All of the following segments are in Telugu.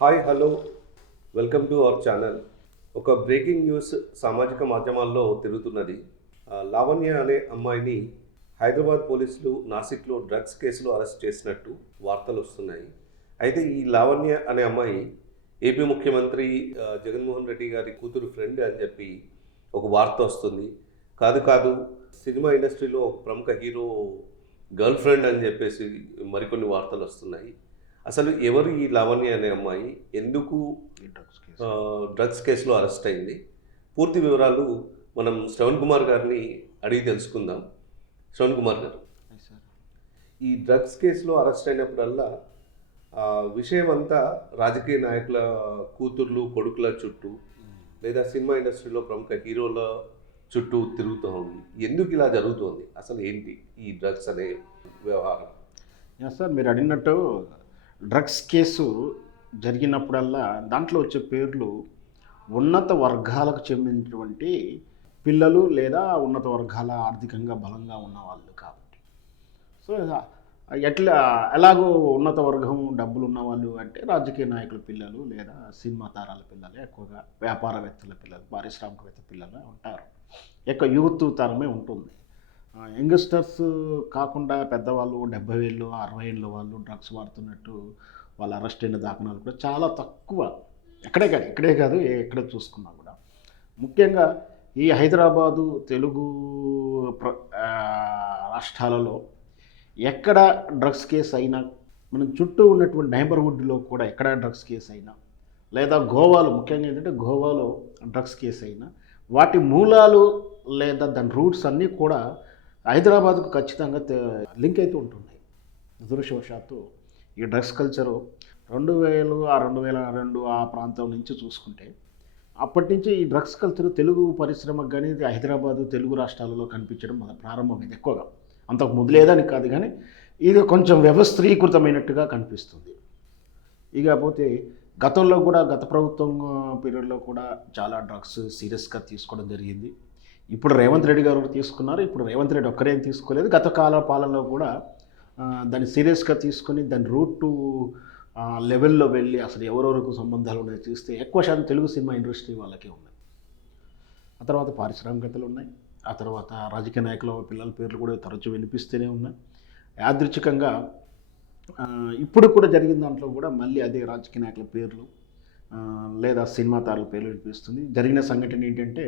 Hi hello welcome to our channel. ఒక బ్రేకింగ్ న్యూస్ సామాజిక మాధ్యమాల్లో తిరుగుతున్నది. లావణ్య అనే అమ్మాయిని హైదరాబాద్ పోలీసులు నాసిక్లో డ్రగ్స్ కేసులో అరెస్ట్ చేసినట్టు వార్తలు వస్తున్నాయి. అయితే ఈ లావణ్య అనే అమ్మాయి ఏపీ ముఖ్యమంత్రి జగన్మోహన్ రెడ్డి గారి కూతురు ఫ్రెండ్ అని చెప్పి ఒక వార్త వస్తుంది. కాదు కాదు, సినిమా ఇండస్ట్రీలో ఒక ప్రముఖ హీరో గర్ల్ ఫ్రెండ్ అని చెప్పేసి మరికొన్ని వార్తలు వస్తున్నాయి. అసలు ఎవరు ఈ లావణ్య అనే అమ్మాయి, ఎందుకు డ్రగ్స్ కేసులో అరెస్ట్ అయింది? పూర్తి వివరాలు మనం శ్రవణ్ కుమార్ గారిని అడిగి తెలుసుకుందాం. శ్రవణ్ కుమార్ గారు, ఈ డ్రగ్స్ కేసులో అరెస్ట్ అయినప్పుడల్లా విషయం అంతా రాజకీయ నాయకుల కూతుర్లు కొడుకుల చుట్టూ లేదా సినిమా ఇండస్ట్రీలో ప్రముఖ హీరోల చుట్టూ తిరుగుతూ ఉంది. ఎందుకు ఇలా జరుగుతోంది? అసలు ఏంటి ఈ డ్రగ్స్ అనే వ్యవహారం? సార్, మీరు అడిగినట్టు డ్రగ్స్ కేసు జరిగినప్పుడల్లా దాంట్లో వచ్చే పేర్లు ఉన్నత వర్గాలకు చెందినటువంటి పిల్లలు లేదా ఉన్నత వర్గాల ఆర్థికంగా బలంగా ఉన్నవాళ్ళు కాబట్టి. సో ఎలాగో ఉన్నత వర్గం డబ్బులు ఉన్నవాళ్ళు అంటే రాజకీయ నాయకుల పిల్లలు లేదా సినిమా తారాల పిల్లలే ఎక్కువగా, వ్యాపారవేత్తల పిల్లలు, పారిశ్రామికవేత్త పిల్లలే ఉంటారు. ఎక్కువ యూత్ తరమే ఉంటుంది. యంగ్స్టర్స్ కాకుండా పెద్దవాళ్ళు 70 ఏళ్ళు 60 ఏళ్ళ వాళ్ళు డ్రగ్స్ వాడుతున్నట్టు వాళ్ళు అరెస్ట్ అయిన దాఖనాలు కూడా చాలా తక్కువ. ఇక్కడే కాదు ఎక్కడ చూసుకున్నా కూడా. ముఖ్యంగా ఈ హైదరాబాదు తెలుగు రాష్ట్రాలలో ఎక్కడ డ్రగ్స్ కేసు అయినా, మనం చుట్టూ ఉన్నటువంటి నైబర్హుడ్లో కూడా ఎక్కడ డ్రగ్స్ కేసు అయినా, లేదా గోవాలో, ముఖ్యంగా ఏంటంటే గోవాలో డ్రగ్స్ కేసు అయినా, వాటి మూలాలు లేదా దాని రూట్స్ అన్నీ కూడా హైదరాబాద్కు ఖచ్చితంగా లింక్ అయితే ఉంటున్నాయి. దురదృష్టవశాత్తు ఈ డ్రగ్స్ కల్చరు 2000 2002 ఆ ప్రాంతం నుంచి చూసుకుంటే, అప్పటి నుంచి ఈ డ్రగ్స్ కల్చర్ తెలుగు పరిశ్రమకు కానీ హైదరాబాదు తెలుగు రాష్ట్రాలలో కనిపించడం ప్రారంభమైంది. ఎక్కువగా అంతకు మొదలేదని కాదు, కానీ ఇది కొంచెం వ్యవస్థీకృతమైనట్టుగా కనిపిస్తుంది. ఇకపోతే గతంలో కూడా, గత ప్రభుత్వం పీరియడ్లో కూడా చాలా డ్రగ్స్ సీరియస్గా తీసుకోవడం జరిగింది. ఇప్పుడు రేవంత్ రెడ్డి గారు తీసుకున్నారు. ఇప్పుడు రేవంత్ రెడ్డి ఒక్కరేం తీసుకోలేదు, గత కాల పాలనలో కూడా దాన్ని సీరియస్గా తీసుకొని దాని రూట్ లెవెల్లో వెళ్ళి అసలు ఎవరెవరికి సంబంధాలు ఉన్నాయో చూస్తే ఎక్కువ శాతం తెలుగు సినిమా ఇండస్ట్రీ వాళ్ళకే ఉన్నాయి. ఆ తర్వాత పారిశ్రామికతలు ఉన్నాయి. ఆ తర్వాత రాజకీయ నాయకుల పిల్లల పేర్లు కూడా తరచూ వినిపిస్తూనే ఉన్నాయి. యాదృచ్ఛికంగా ఇప్పుడు కూడా జరిగిన దాంట్లో కూడా మళ్ళీ అదే రాజకీయ నాయకుల పేర్లు లేదా సినిమా తారల పేర్లు వినిపిస్తుంది. జరిగిన సంఘటన ఏంటంటే,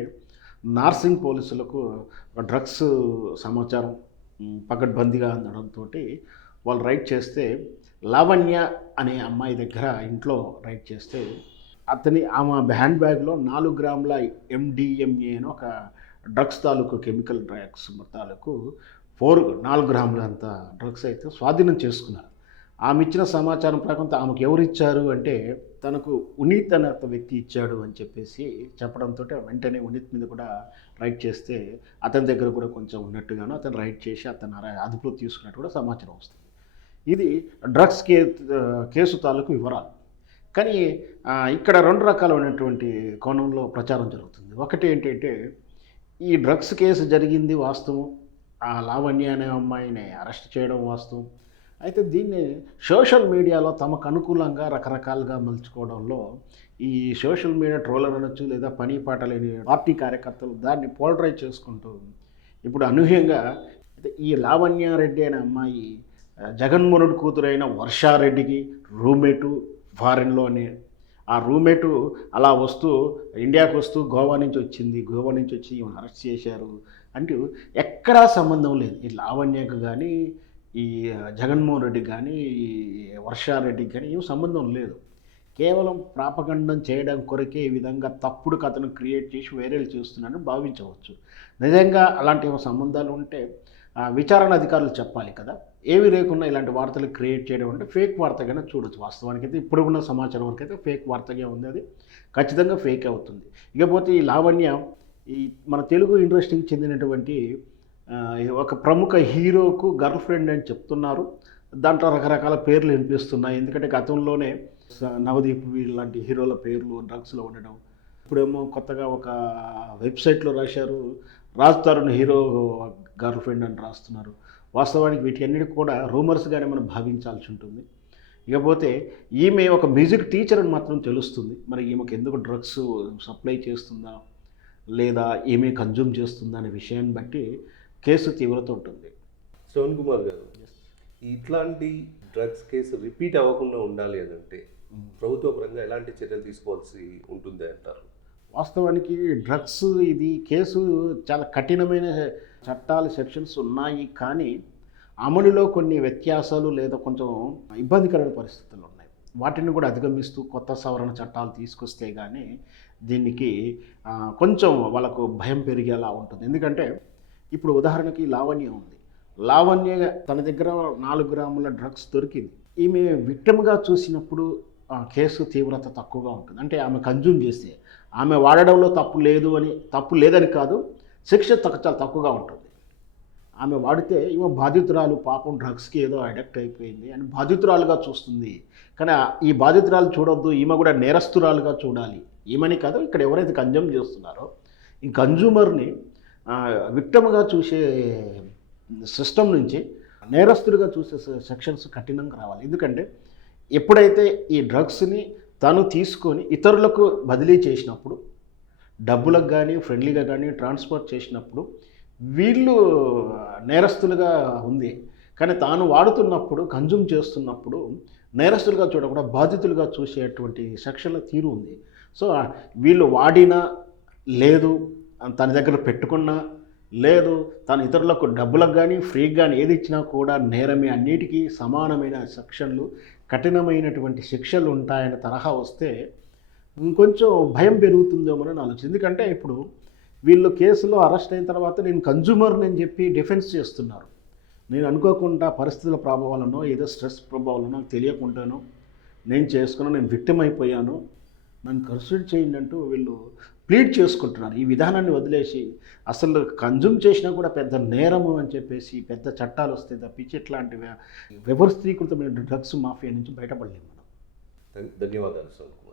నార్సింగ్ పోలీసులకు డ్రగ్స్ సమాచారం పకడ్బందీగా అందడంతో వాళ్ళు రైడ్ చేస్తే, లావణ్య అనే అమ్మాయి దగ్గర ఇంట్లో రైడ్ చేస్తే ఆమె హ్యాండ్ బ్యాగ్లో 4 గ్రాముల MDMA అని ఒక డ్రగ్స్ తాలూకు, కెమికల్ డ్రగ్స్ తాలూకు 4 గ్రాముల అంత డ్రగ్స్ అయితే స్వాధీనం చేసుకున్నారు. ఆమె ఇచ్చిన సమాచారం ప్రకారం ఆమెకు ఎవరు ఇచ్చారు అంటే, తనకు ఉనీత్ అనే ఒక వ్యక్తి ఇచ్చాడు అని చెప్పేసి చెప్పడంతో వెంటనే ఉనీత్ మీద కూడా రైడ్ చేస్తే, అతని దగ్గర కూడా కొంచెం ఉన్నట్టుగాను అతను రైడ్ చేసి అతను అదుపులో తీసుకున్నట్టు కూడా సమాచారం వస్తుంది. ఇది డ్రగ్స్ కేసు తాలూకు వివరాలు. కానీ ఇక్కడ 2 రకాలైనటువంటి కోణంలో ప్రచారం జరుగుతుంది. ఒకటి ఏంటంటే, ఈ డ్రగ్స్ కేసు జరిగింది వాస్తవం, ఆ లావణ్య అనే అమ్మాయిని అరెస్ట్ చేయడం వాస్తవం. అయితే దీన్ని సోషల్ మీడియాలో తమకు అనుకూలంగా రకరకాలుగా మలుచుకోవడంలో ఈ సోషల్ మీడియా ట్రోలర్ అనొచ్చు, లేదా పని పాట లేని పార్టీ కార్యకర్తలు దాన్ని పోలరైజ్ చేసుకుంటూ ఇప్పుడు అనూహ్యంగా ఈ లావణ్యారెడ్డి అనే అమ్మాయి జగన్మోహన్ కూతురైన వర్షారెడ్డికి రూమ్మేటు ఫారెన్లోనే. ఆ రూమ్మేటు అలా వస్తూ ఇండియాకు వస్తూ గోవా నుంచి వచ్చి ఈమెను అరెస్ట్ చేశారు అంటూ ఎక్కడా సంబంధం లేదు. ఈ లావణ్యకు కానీ, ఈ జగన్మోహన్ రెడ్డికి కానీ, ఈ వర్షారెడ్డికి కానీ ఏం సంబంధం లేదు. కేవలం ప్రాపగండం చేయడం కొరకే ఈ విధంగా తప్పుడు కథను క్రియేట్ చేసి వైరల్ చేస్తున్నారని భావించవచ్చు. నిజంగా అలాంటి సంబంధాలు ఉంటే విచారణ అధికారులు చెప్పాలి కదా. ఏవి లేకుండా ఇలాంటి వార్తలు క్రియేట్ చేయడం అంటే ఫేక్ వార్తగానే చూడొచ్చు. వాస్తవానికి అయితే ఇప్పుడు ఉన్న సమాచారం వరకు అయితే ఫేక్ వార్తగా ఉంది, అది ఖచ్చితంగా ఫేక్ అవుతుంది. ఇకపోతే ఈ లావణ్య ఈ మన తెలుగు ఇండస్ట్రీకి చెందినటువంటి ఒక ప్రముఖ హీరోకు గర్ల్ ఫ్రెండ్ అని చెప్తున్నారు. దాంట్లో రకరకాల పేర్లు వినిపిస్తున్నాయి. ఎందుకంటే గతంలోనే నవదీప్ లాంటి హీరోల పేర్లు డ్రగ్స్లో ఉండడం, ఇప్పుడేమో కొత్తగా ఒక వెబ్సైట్లో రాశారు Raj Tarun hero girl friend అని రాస్తున్నారు. వాస్తవానికి వీటి అన్నిటి కూడా రూమర్స్గానే మనం భావించాల్సి ఉంటుంది. ఇకపోతే ఈమె ఒక మ్యూజిక్ టీచర్ అని మాత్రం తెలుస్తుంది. మరి ఈమెకు ఎందుకు డ్రగ్స్ సప్లై చేస్తుందా లేదా ఈమె కన్జ్యూమ్ చేస్తుందా అనే విషయాన్ని బట్టి కేసు తీవ్రత ఉంటుంది. శ్రవణ్ కుమార్ గారు, ఇట్లాంటి డ్రగ్స్ కేసు రిపీట్ అవ్వకుండా ఉండాలి అని అంటే ప్రభుత్వ పరంగా ఎలాంటి చర్యలు తీసుకోవాల్సి ఉంటుంది అంటారు? వాస్తవానికి డ్రగ్స్ ఇది కేసు చాలా కఠినమైన చట్టాలు సెక్షన్స్ ఉన్నాయి, కానీ అమలులో కొన్ని వ్యత్యాసాలు లేదా కొంచెం ఇబ్బందికరమైన పరిస్థితులు ఉన్నాయి. వాటిని కూడా అధిగమిస్తూ కొత్త సవరణ చట్టాలు తీసుకొస్తే కానీ దీనికి కొంచెం వాళ్ళకు భయం పెరిగేలా ఉంటుంది. ఎందుకంటే ఇప్పుడు ఉదాహరణకి లావణ్య ఉంది. లావణ్య తన దగ్గర 4 గ్రాముల డ్రగ్స్ దొరికింది. ఈమె విక్టిమ్గా చూసినప్పుడు కేసు తీవ్రత తక్కువగా ఉంటుంది. అంటే ఆమె కన్జ్యూమ్ చేస్తే ఆమె వాడడంలో తప్పు లేదని కాదు, శిక్ష చాలా తక్కువగా ఉంటుంది. ఆమె వాడితే ఈమె బాధితురాలు, పాపం డ్రగ్స్కి ఏదో అడిక్ట్ అయిపోయింది అని బాధితురాలుగా చూస్తుంది. కానీ ఈ బాధితురాలు చూడొద్దు, ఈమె కూడా నేరస్తురాలుగా చూడాలి. ఈమెని కాదు, ఇక్కడ ఎవరైతే కన్జ్యూమ్ చేస్తున్నారో ఈ కన్జ్యూమర్ని విక్టిమ్గా చూసే సిస్టమ్ నుంచి నేరస్తుడిగా చూసే సెక్షన్స్ కఠినంగా రావాలి. ఎందుకంటే ఎప్పుడైతే ఈ డ్రగ్స్ని తను తీసుకొని ఇతరులకు బదిలీ చేసినప్పుడు, డబ్బులకు కానీ ఫ్రెండ్లీగా కానీ ట్రాన్స్పోర్ట్ చేసినప్పుడు వీళ్ళు నేరస్తులుగా ఉంది. కానీ తాను వాడుతున్నప్పుడు, కన్జ్యూమ్ చేస్తున్నప్పుడు నేరస్తులుగా చూడకుండా బాధితులుగా చూసేటువంటి సెక్షన్ల తీరు ఉంది. సో వీళ్ళు వాడినా లేదు, తన దగ్గర పెట్టుకున్నా లేదు, తను ఇతరులకు డబ్బులకు కానీ ఫ్రీగా కానీ ఏది ఇచ్చినా కూడా నేరమే. అన్నిటికీ సమానమైన సెక్షన్లు, కఠినమైనటువంటి శిక్షలు ఉంటాయని తరహా వస్తే ఇంకొంచెం భయం పెరుగుతుందేమోనని ఆలోచన. ఎందుకంటే ఇప్పుడు వీళ్ళు కేసులో అరెస్ట్ అయిన తర్వాత నేను కన్జ్యూమర్ని అని చెప్పి డిఫెన్స్ చేస్తున్నారు. నేను అనుకోకుండా పరిస్థితుల ప్రభావాలనో ఏదో స్ట్రెస్ ప్రభావాలనో నాకు తెలియకుండానో నేను చేసుకున్నాను, నేను విక్టిమ్ అయిపోయాను, నన్ను కన్సిడర్ చేయండి అంటూ వీళ్ళు ప్లీడ్ చేసుకుంటున్నారు. ఈ విధానాన్ని వదిలేసి అసలు కన్జ్యూమ్ చేసినా కూడా పెద్ద నేరము అని చెప్పేసి పెద్ద చట్టాలు వస్తే తప్పించి ఇట్లాంటి వ్యవస్థీకృతమైన డ్రగ్స్ మాఫియా నుంచి బయటపడలేము మనం. ధన్యవాదాలు శ్రవణ్ కుమార్.